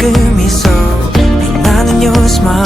조금 있어 빛나는 your smile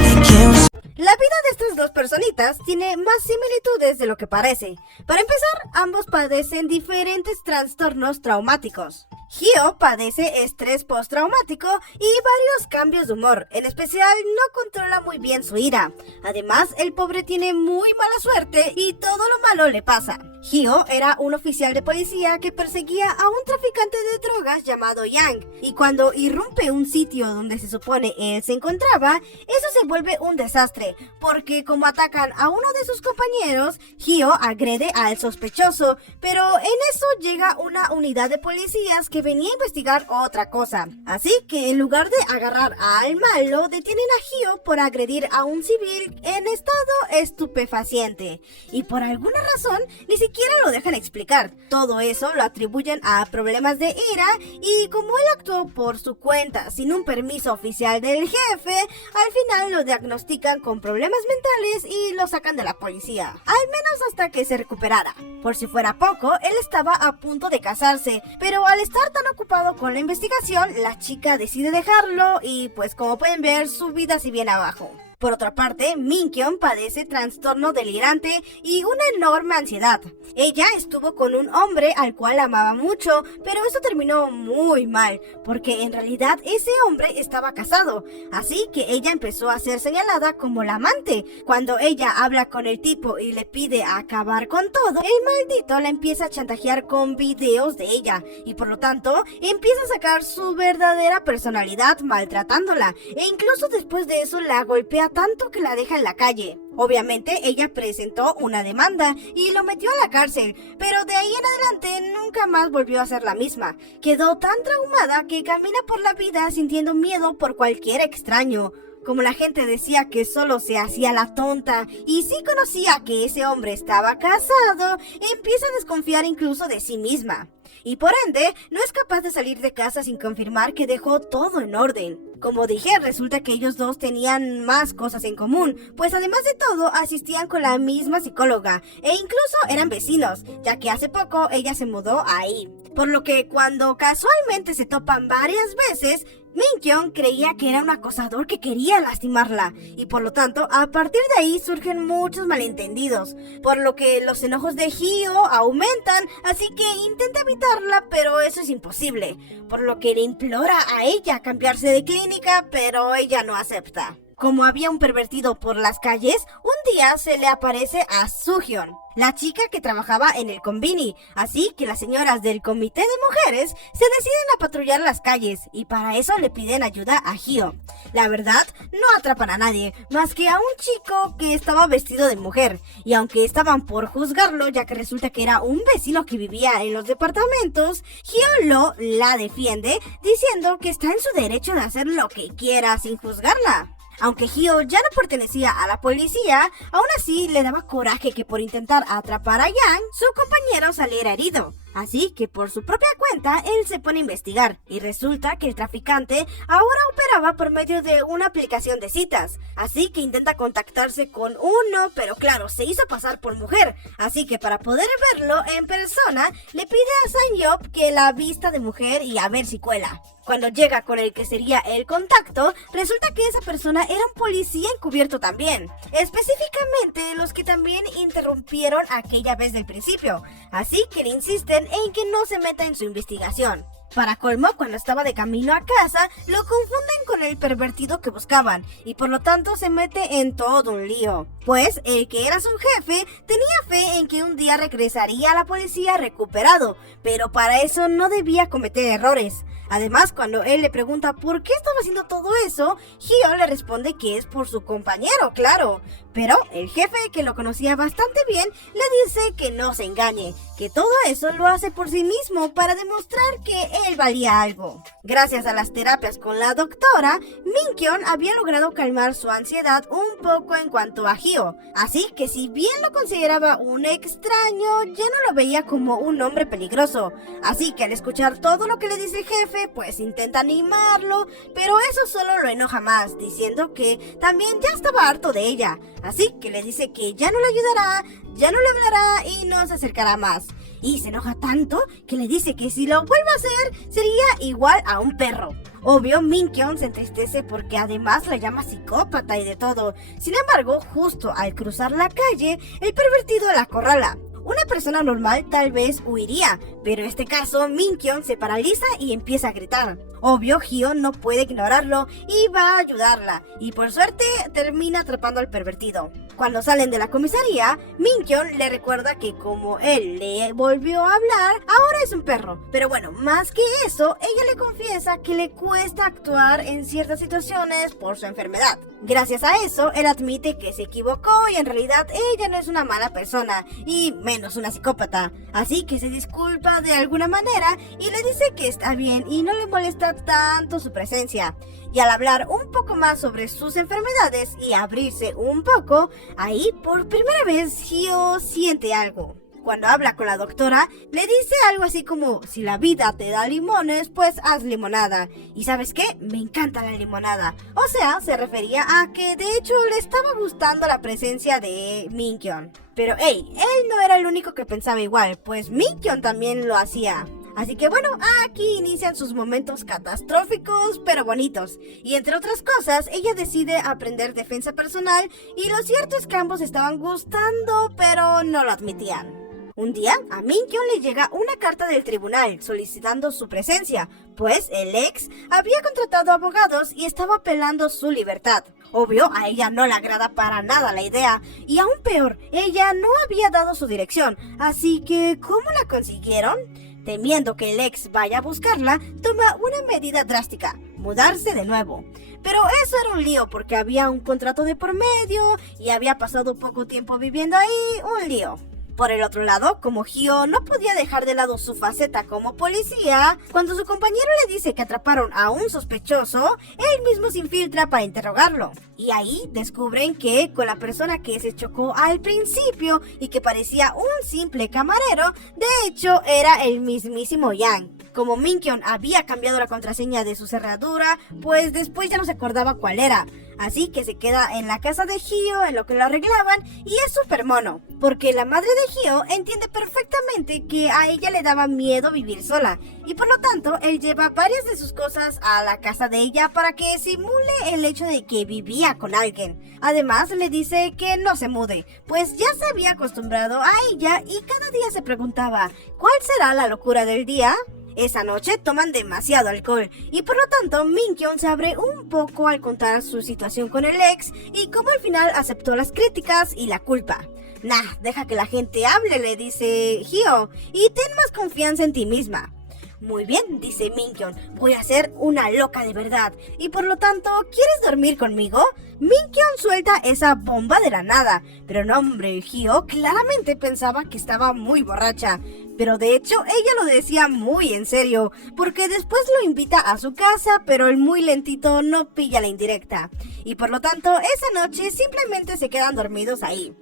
내게 웃 La vida de estas dos personitas tiene más similitudes de lo que parece. Para empezar, ambos padecen diferentes trastornos traumáticos. Hyo padece estrés postraumático y varios cambios de humor, en especial no controla muy bien su ira. Además, el pobre tiene muy mala suerte y todo lo malo le pasa. Hyo era un oficial de policía que perseguía a un traficante de drogas llamado Yang, y cuando irrumpe un sitio donde se supone él se encontraba, eso se vuelve un desastre, porque como atacan a uno de sus compañeros, Hyo agrede al sospechoso, pero en eso llega una unidad de policías que venía a investigar otra cosa. Así que en lugar de agarrar al malo, detienen a Hyo por agredir a un civil en estado estupefaciente. Y por alguna razón, ni siquiera lo dejan explicar. Todo eso lo atribuyen a problemas de ira y como él actuó por su cuenta sin un permiso oficial del jefe, al final lo diagnostican con problemas mentales y lo sacan de la policía. Al menos hasta que se recuperara. Por si fuera poco, él estaba a punto de casarse, pero al estar tan ocupado con la investigación, la chica decide dejarlo y pues como pueden ver, su vida se viene abajo. Por otra parte, Minkyun padece trastorno delirante y una enorme ansiedad. Ella estuvo con un hombre al cual amaba mucho, pero eso terminó muy mal, porque en realidad ese hombre estaba casado, así que ella empezó a ser señalada como la amante. Cuando ella habla con el tipo y le pide acabar con todo, el maldito la empieza a chantajear con videos de ella, y por lo tanto empieza a sacar su verdadera personalidad maltratándola, e incluso después de eso la golpea tanto que la deja en la calle. Obviamente ella presentó una demanda y lo metió a la cárcel, pero de ahí en adelante nunca más volvió a ser la misma. Quedó tan traumada que camina por la vida sintiendo miedo por cualquier extraño. Como la gente decía que solo se hacía la tonta y sí conocía que ese hombre estaba casado, empieza a desconfiar incluso de sí misma. Y por ende, no es capaz de salir de casa sin confirmar que dejó todo en orden. Como dije, resulta que ellos dos tenían más cosas en común, pues además de todo, asistían con la misma psicóloga, e incluso eran vecinos, ya que hace poco ella se mudó ahí. Por lo que cuando casualmente se topan varias veces, Minkyun creía que era un acosador que quería lastimarla, y por lo tanto, a partir de ahí surgen muchos malentendidos, por lo que los enojos de Hyo aumentan, así que intenta evitarla, pero eso es imposible, por lo que le implora a ella cambiarse de clínica, pero ella no acepta. Como había un pervertido por las calles, un día se le aparece a Suhyun, la chica que trabajaba en el convini, así que las señoras del comité de mujeres se deciden a patrullar las calles y para eso le piden ayuda a Hyo. La verdad, no atrapan a nadie, más que a un chico que estaba vestido de mujer, y aunque estaban por juzgarlo, ya que resulta que era un vecino que vivía en los departamentos, Hyo la defiende diciendo que está en su derecho de hacer lo que quiera sin juzgarla. Aunque Hyo ya no pertenecía a la policía, aún así le daba coraje que por intentar atrapar a Yang, su compañero saliera herido. Así que por su propia cuenta, él se pone a investigar y resulta que el traficante ahora operaba por medio de una aplicación de citas. Así que intenta contactarse con uno, pero claro, se hizo pasar por mujer. Así que para poder verlo en persona, le pide a Sang-yeop que la vista de mujer y a ver si cuela. Cuando llega con el que sería el contacto, resulta que esa persona era un policía encubierto también. Específicamente los que también interrumpieron aquella vez del principio. Así que le insisten en que no se meta en su investigación. Para colmo, cuando estaba de camino a casa, lo confunden con el pervertido que buscaban y por lo tanto se mete en todo un lío. Pues el que era su jefe tenía fe en que un día regresaría a la policía recuperado, pero para eso no debía cometer errores. Además, cuando él le pregunta por qué estaba haciendo todo eso, Hyo le responde que es por su compañero, claro. Pero el jefe, que lo conocía bastante bien, le dice que no se engañe, que todo eso lo hace por sí mismo para demostrar que él valía algo. Gracias a las terapias con la doctora, Minkyun había logrado calmar su ansiedad un poco en cuanto a Hyo, así que si bien lo consideraba un extraño, ya no lo veía como un hombre peligroso. Así que al escuchar todo lo que le dice el jefe, pues intenta animarlo, pero eso solo lo enoja más, diciendo que también ya estaba harto de ella. Así que le dice que ya no le ayudará, ya no le hablará y no se acercará más. y se enoja tanto que le dice que si lo vuelve a hacer sería igual a un perro. Obvio, Minkyun se entristece porque además la llama psicópata y de todo. Sin embargo, justo al cruzar la calle, el pervertido la acorrala. Una persona normal tal vez huiría, pero en este caso Minkyun se paraliza y empieza a gritar. Obvio, Hyo no puede ignorarlo y va a ayudarla, y por suerte termina atrapando al pervertido. Cuando salen de la comisaría, Minkyun le recuerda que como él le volvió a hablar, ahora es un perro. Pero bueno, más que eso, ella le confiesa que le cuesta actuar en ciertas situaciones por su enfermedad. Gracias a eso, él admite que se equivocó y en realidad ella no es una mala persona, y menos una psicópata. Así que se disculpa de alguna manera y le dice que está bien y no le molesta tanto su presencia. Y al hablar un poco más sobre sus enfermedades y abrirse un poco, ahí por primera vez Hyo siente algo. Cuando habla con la doctora, le dice algo así como: si la vida te da limones, pues haz limonada. ¿Y sabes qué? Me encanta la limonada. O sea, se refería a que de hecho le estaba gustando la presencia de Minkyun. Pero hey, él no era el único que pensaba igual, pues Minkyun también lo hacía. Así que bueno, aquí inician sus momentos catastróficos pero bonitos. Y entre otras cosas, ella decide aprender defensa personal y lo cierto es que ambos estaban gustando pero no lo admitían. Un día, a Minkyun le llega una carta del tribunal solicitando su presencia, pues el ex había contratado abogados y estaba apelando su libertad. Obvio, a ella no le agrada para nada la idea, y aún peor, ella no había dado su dirección, así que ¿cómo la consiguieron? Temiendo que el ex vaya a buscarla, toma una medida drástica: mudarse de nuevo. Pero eso era un lío porque había un contrato de por medio y había pasado poco tiempo viviendo ahí, un lío. Por el otro lado, como Hyo no podía dejar de lado su faceta como policía, cuando su compañero le dice que atraparon a un sospechoso, él mismo se infiltra para interrogarlo. Y ahí descubren que con la persona que se chocó al principio y que parecía un simple camarero, de hecho era el mismísimo Yang. Como Minkyun había cambiado la contraseña de su cerradura, pues después ya no se acordaba cuál era. Así que se queda en la casa de Hyo en lo que lo arreglaban y es súper mono, porque la madre de Hyo entiende perfectamente que a ella le daba miedo vivir sola y por lo tanto él lleva varias de sus cosas a la casa de ella para que simule el hecho de que vivía con alguien. Además le dice que no se mude, pues ya se había acostumbrado a ella y cada día se preguntaba ¿cuál será la locura del día? Esa noche toman demasiado alcohol y por lo tanto Minkyun se abre un poco al contar su situación con el ex y cómo al final aceptó las críticas y la culpa. Nah, deja que la gente hable, le dice Hyo, y ten más confianza en ti misma. Muy bien, dice Minkyun, voy a ser una loca de verdad y por lo tanto, ¿quieres dormir conmigo? Minkyun suelta esa bomba de la nada, pero no hombre, Hyo claramente pensaba que estaba muy borracha, pero de hecho ella lo decía muy en serio, porque después lo invita a su casa, pero el muy lentito no pilla la indirecta, y por lo tanto esa noche simplemente se quedan dormidos ahí.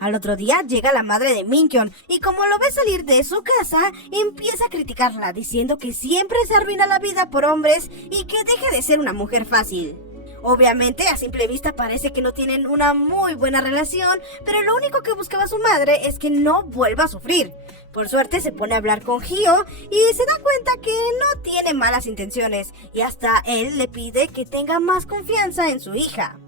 Al otro día llega la madre de Minkyun y como lo ve salir de su casa, empieza a criticarla diciendo que siempre se arruina la vida por hombres y que deje de ser una mujer fácil. Obviamente a simple vista parece que no tienen una muy buena relación, pero lo único que buscaba su madre es que no vuelva a sufrir. Por suerte se pone a hablar con Hyo y se da cuenta que no tiene malas intenciones y hasta él le pide que tenga más confianza en su hija.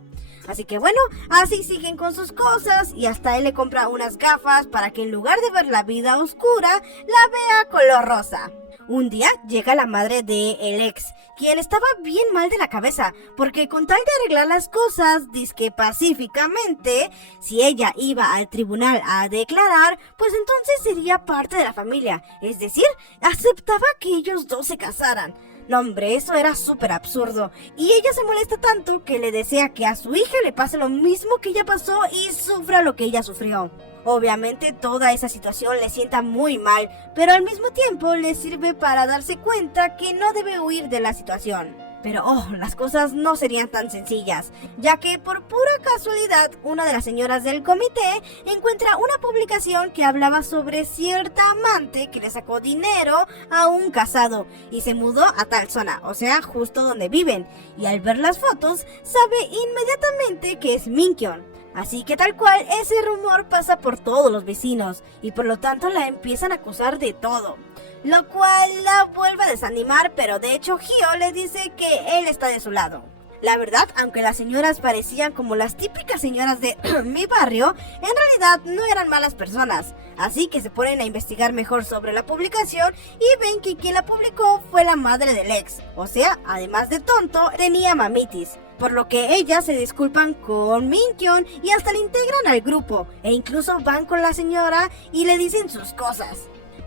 Así que bueno, así siguen con sus cosas y hasta él le compra unas gafas para que en lugar de ver la vida oscura, la vea color rosa. Un día llega la madre de el ex, quien estaba bien mal de la cabeza, porque con tal de arreglar las cosas, dizque pacíficamente, si ella iba al tribunal a declarar, pues entonces sería parte de la familia, es decir, aceptaba que ellos dos se casaran. No hombre, eso era súper absurdo, y ella se molesta tanto que le desea que a su hija le pase lo mismo que ella pasó y sufra lo que ella sufrió. Obviamente toda esa situación le sienta muy mal, pero al mismo tiempo le sirve para darse cuenta que no debe huir de la situación. Pero las cosas no serían tan sencillas, ya que por pura casualidad una de las señoras del comité encuentra una publicación que hablaba sobre cierta amante que le sacó dinero a un casado y se mudó a tal zona, o sea, justo donde viven, y al ver las fotos sabe inmediatamente que es Minkyun. Así que tal cual, ese rumor pasa por todos los vecinos y por lo tanto la empiezan a acusar de todo, lo cual la vuelve a desanimar, pero de hecho Hyo le dice que él está de su lado. La verdad, aunque las señoras parecían como las típicas señoras de mi barrio, en realidad no eran malas personas. Así que se ponen a investigar mejor sobre la publicación y ven que quien la publicó fue la madre del ex. O sea, además de tonto, tenía mamitis. Por lo que ellas se disculpan con Minkyun y hasta le integran al grupo. E incluso van con la señora y le dicen sus cosas.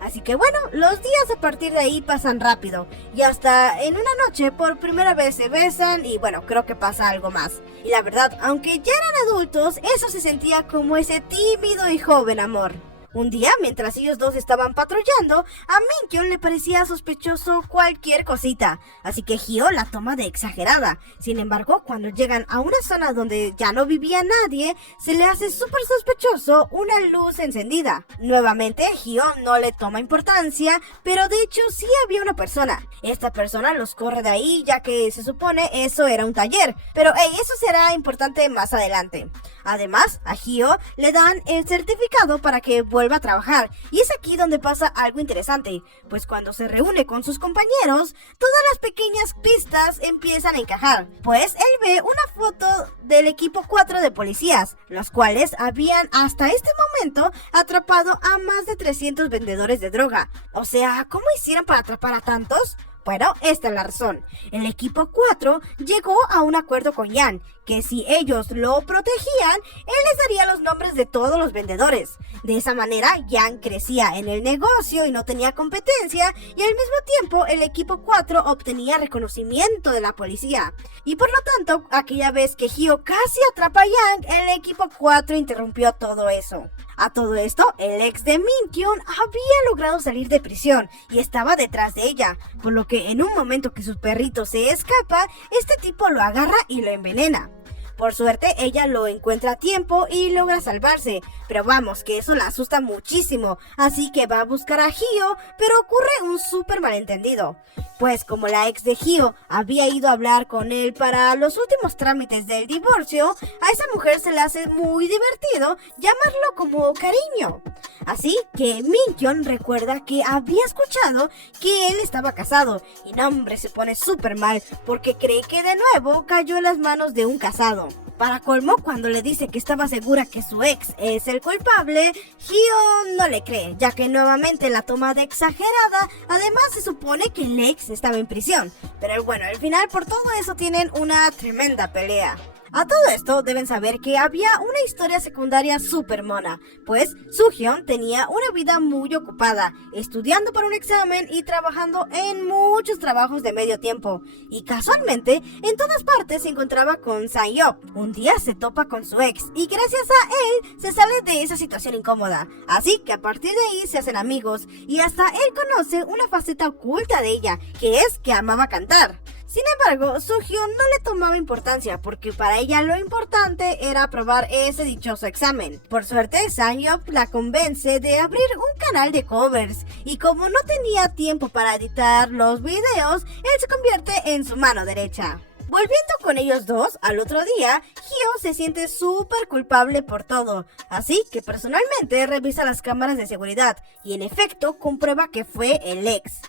Así que bueno, los días a partir de ahí pasan rápido y hasta en una noche por primera vez se besan y bueno, creo que pasa algo más. Y la verdad, aunque ya eran adultos, eso se sentía como ese tímido y joven amor. Un día, mientras ellos dos estaban patrullando, a Minkyun le parecía sospechoso cualquier cosita, así que Hyo la toma de exagerada. Sin embargo, cuando llegan a una zona donde ya no vivía nadie, se le hace súper sospechoso una luz encendida. Nuevamente, Hyo no le toma importancia, pero de hecho sí había una persona. Esta persona los corre de ahí, ya que se supone eso era un taller, pero eso será importante más adelante. Además, a Hyo le dan el certificado para que vuelva a trabajar, y es aquí donde pasa algo interesante, pues cuando se reúne con sus compañeros, todas las pequeñas pistas empiezan a encajar, pues él ve una foto del equipo 4 de policías, los cuales habían hasta este momento atrapado a más de 300 vendedores de droga. O sea, ¿cómo hicieron para atrapar a tantos? Bueno, esta es la razón. El equipo 4 llegó a un acuerdo con Yan, que si ellos lo protegían, él les daría los nombres de todos los vendedores. De esa manera, Yan crecía en el negocio y no tenía competencia, y al mismo tiempo el equipo 4 obtenía reconocimiento de la policía. Y por lo tanto, aquella vez que Hyo casi atrapa a Yang, el equipo 4 interrumpió todo eso. A todo esto, el ex de Minkyun había logrado salir de prisión y estaba detrás de ella, por lo que en un momento que su perrito se escapa, este tipo lo agarra y lo envenena. Por suerte, ella lo encuentra a tiempo y logra salvarse, pero vamos, que eso la asusta muchísimo, así que va a buscar a Hyo, pero ocurre un súper malentendido. Pues como la ex de Hyo había ido a hablar con él para los últimos trámites del divorcio, a esa mujer se le hace muy divertido llamarlo como cariño. Así que Minkyun recuerda que había escuchado que él estaba casado y no, hombre, se pone súper mal porque cree que de nuevo cayó en las manos de un casado. Para colmo, cuando le dice que estaba segura que su ex es el culpable, Hyo no le cree, ya que nuevamente la toma de exagerada. Además, se supone que el ex estaba en prisión, pero bueno, al final por todo eso tienen una tremenda pelea. A todo esto deben saber que había una historia secundaria súper mona, pues Soohyun tenía una vida muy ocupada, estudiando para un examen y trabajando en muchos trabajos de medio tiempo. Y casualmente, en todas partes se encontraba con Sang-yeop. Un día se topa con su ex y gracias a él se sale de esa situación incómoda. Así que a partir de ahí se hacen amigos y hasta él conoce una faceta oculta de ella, que es que amaba cantar. Sin embargo, Soohyun no le tomaba importancia porque para ella lo importante era aprobar ese dichoso examen. Por suerte, Sang-yeop la convence de abrir un canal de covers y como no tenía tiempo para editar los videos, él se convierte en su mano derecha. Volviendo con ellos dos, al otro día, Hyo se siente súper culpable por todo, así que personalmente revisa las cámaras de seguridad y en efecto comprueba que fue el ex.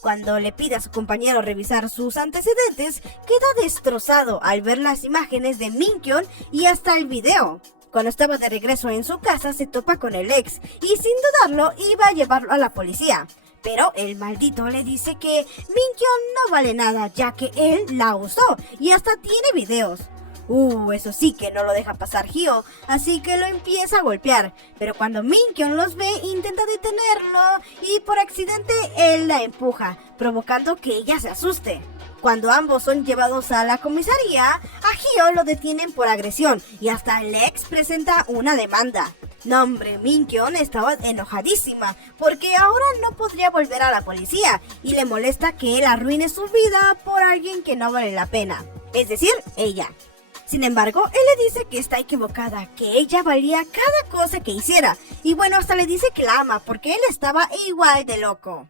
Cuando le pide a su compañero revisar sus antecedentes, queda destrozado al ver las imágenes de Minkyun y hasta el video. Cuando estaba de regreso en su casa se topa con el ex y sin dudarlo iba a llevarlo a la policía. Pero el maldito le dice que Minkyun no vale nada ya que él la usó y hasta tiene videos. Eso sí que no lo deja pasar Hyo, así que lo empieza a golpear, pero cuando Minkyun los ve intenta detenerlo y por accidente él la empuja, provocando que ella se asuste. Cuando ambos son llevados a la comisaría, a Hyo lo detienen por agresión y hasta el ex presenta una demanda. No, hombre, Minkyun estaba enojadísima porque ahora no podría volver a la policía y le molesta que él arruine su vida por alguien que no vale la pena, es decir, ella. Sin embargo, él le dice que está equivocada, que ella valía cada cosa que hiciera. Y bueno, hasta le dice que la ama, porque él estaba igual de loco.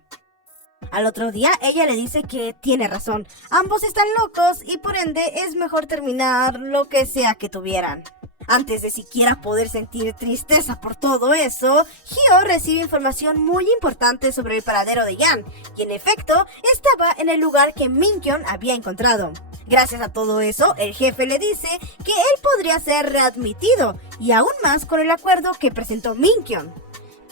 Al otro día, ella le dice que tiene razón. Ambos están locos y por ende es mejor terminar lo que sea que tuvieran. Antes de siquiera poder sentir tristeza por todo eso, Hyo recibe información muy importante sobre el paradero de Jan, y en efecto, estaba en el lugar que Minkyun había encontrado. Gracias a todo eso, el jefe le dice que él podría ser readmitido, y aún más con el acuerdo que presentó Minkyun.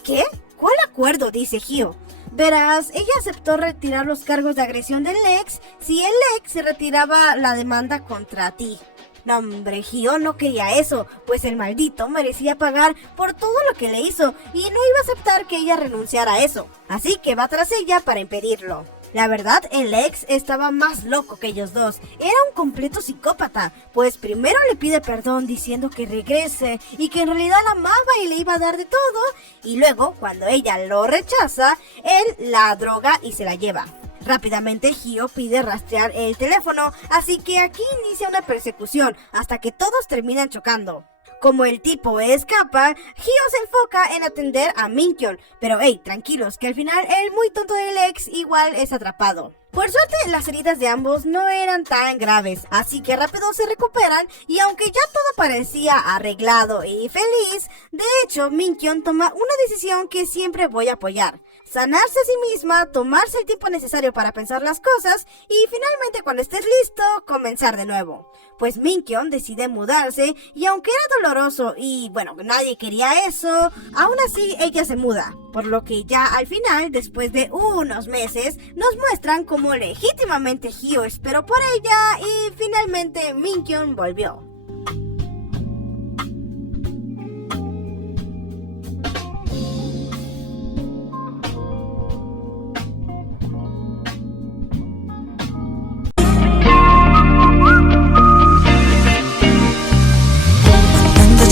¿Qué? ¿Cuál acuerdo?, dice Hyo. Verás, ella aceptó retirar los cargos de agresión del ex si el ex se retiraba la demanda contra ti. No, hombre, Hyo no quería eso, pues el maldito merecía pagar por todo lo que le hizo y no iba a aceptar que ella renunciara a eso. Así que va tras ella para impedirlo. La verdad, el ex estaba más loco que ellos dos. Era un completo psicópata, pues primero le pide perdón diciendo que regrese y que en realidad la amaba y le iba a dar de todo, y luego, cuando ella lo rechaza, él la droga y se la lleva. Rápidamente Hyo pide rastrear el teléfono, así que aquí inicia una persecución hasta que todos terminan chocando. Como el tipo escapa, Hyo se enfoca en atender a Minkyun, pero hey, tranquilos, que al final el muy tonto del ex igual es atrapado. Por suerte, las heridas de ambos no eran tan graves, así que rápido se recuperan y aunque ya todo parecía arreglado y feliz, de hecho Minkyun toma una decisión que siempre voy a apoyar. Sanarse a sí misma, tomarse el tiempo necesario para pensar las cosas y finalmente cuando estés listo, comenzar de nuevo. Pues Minkyun decide mudarse y aunque era doloroso y bueno, nadie quería eso, aún así ella se muda. Por lo que ya al final, después de unos meses, nos muestran cómo legítimamente Hyo esperó por ella y finalmente Minkyun volvió.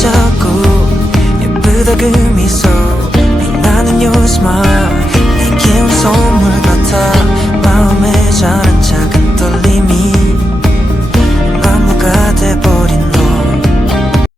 자꾸 예쁘다 그 미소